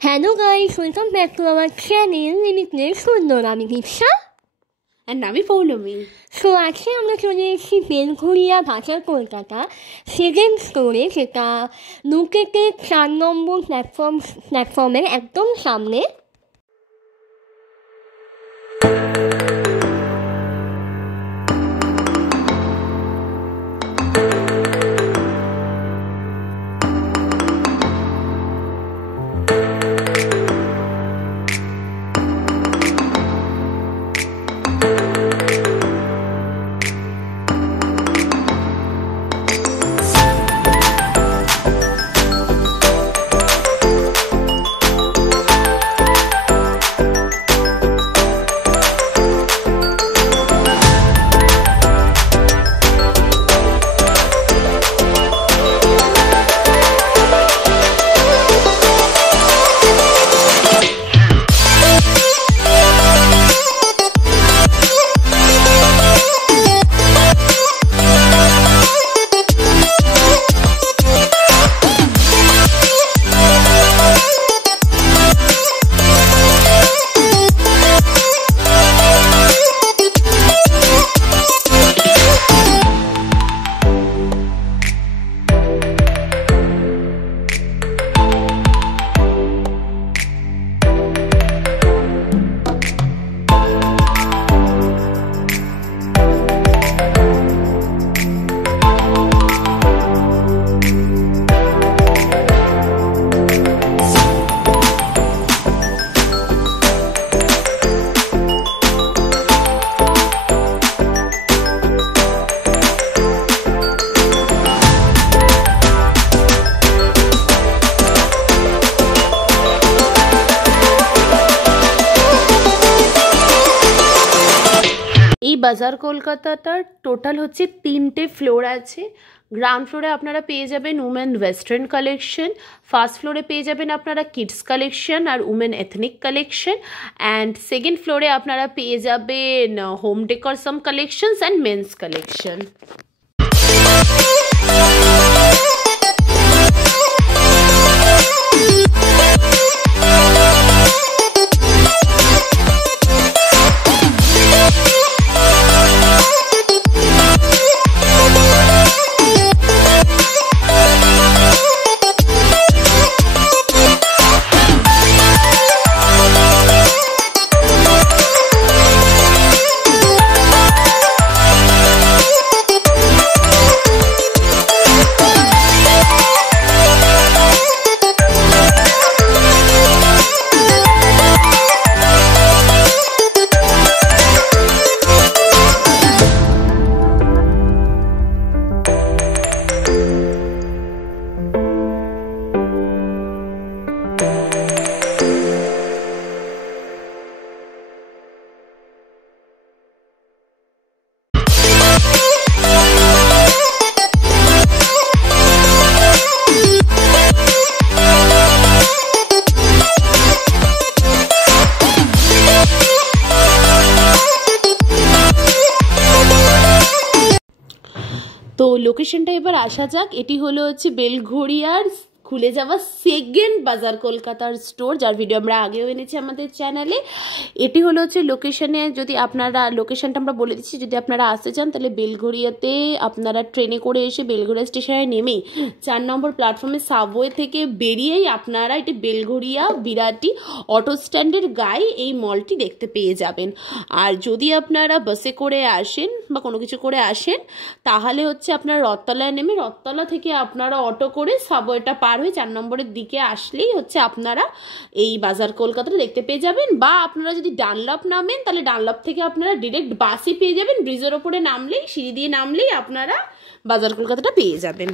Hello guys, welcome back to our channel. Limitless সুন্দর আমি দীপশা and আমি পৌলমী। সো আজকে আমরা চলে এসেছি বেলঘরিয়া বাজার কলকাতা সেকেন্ড স্টোরে, যেটা লুকেটে 4 নম্বর প্ল্যাটফর্মের একদম সামনে। এই বাজার কলকাতাটার টোটাল হচ্ছে 3টে ফ্লোর আছে। গ্রাউন্ড ফ্লোরে আপনারা পেয়ে যাবেন উমেন ওয়েস্টার্ন কালেকশন, ফার্স্ট ফ্লোরে পেয়ে যাবেন আপনারা কিডস কালেকশন আর women ethnic collection, and second ফ্লোরে আপনারা পেয়ে যাবেন home decor some collections and men's collection. তো লোকেশনটা এবার আসা যাক। এটি হলো হচ্ছে বেলঘরিয়ার খুলে যাওয়া সেকেন্ড বাজার কলকাতার স্টোর, যার ভিডিও আমরা আগেও এনেছি আমাদের চ্যানেলে। এটি হলো হচ্ছে লোকেশনে, যদি আপনারা লোকেশনটা আমরা বলে দিচ্ছি, যদি আপনারা আসতে চান তাহলে বেলঘরিয়াতে আপনারা ট্রেনে করে এসে বেলঘরিয়া স্টেশনে নেমেই 4 নম্বর প্ল্যাটফর্মে সাবওয়ে থেকে বেরিয়েই আপনারা এটি বেলঘরিয়া বিরাটি অটো স্ট্যান্ডের গায়ে এই মলটি দেখতে পেয়ে যাবেন। আর যদি আপনারা বাসে করে আসেন বা কোনো কিছু করে আসেন তাহলে হচ্ছে আপনারা রথতলায় নেমে রথতলা থেকে আপনারা অটো করে সাবওয়েটা পার হয়ে 4 নম্বরের দিকে আসলেই হচ্ছে আপনারা এই বাজার কলকাতাটা দেখতে পেয়ে যাবেন। বা আপনারা যদি ডানলপ নামেন তাহলে ডানলপ থেকে আপনারা ডিরেক্ট বাসই পেয়ে যাবেন। ব্রিজের ওপরে নামলেই, সিঁড়ি দিয়ে নামলেই আপনারা বাজার কলকাতাটা পেয়ে যাবেন।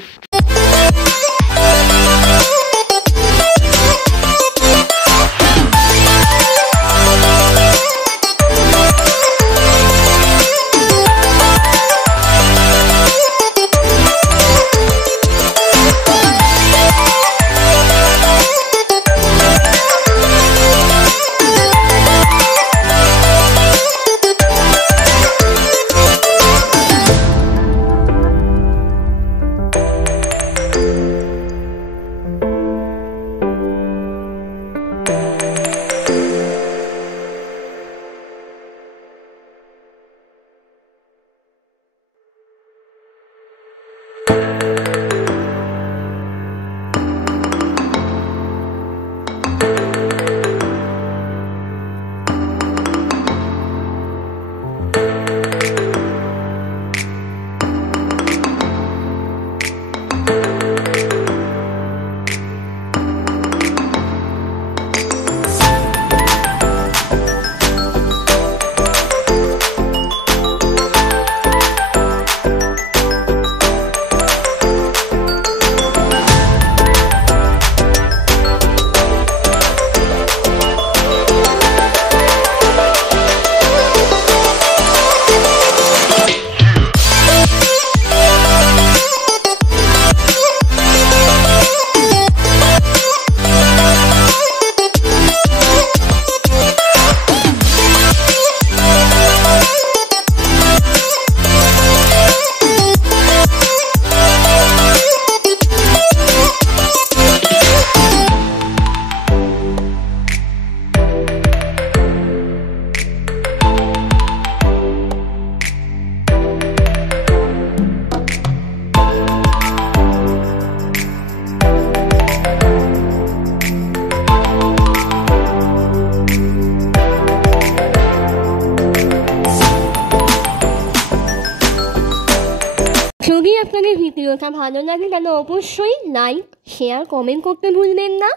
যদি আপনাদের ভিডিওটা ভালো লাগে তাহলে অবশ্যই লাইক শেয়ার কমেন্ট করতে ভুলবেন না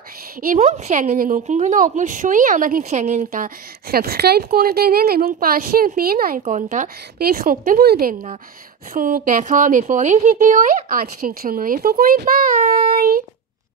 এবং চ্যানেলে নতুন হলে অবশ্যই আমাদের চ্যানেলটা সাবস্ক্রাইব করে দেবেন এবং পাশের বেল আইকনটা প্রেস করতে ভুলবেন না। সো দেখা হবে পরের ভিডিওয়ে, আজকের জন্য এটুকুই, বাই।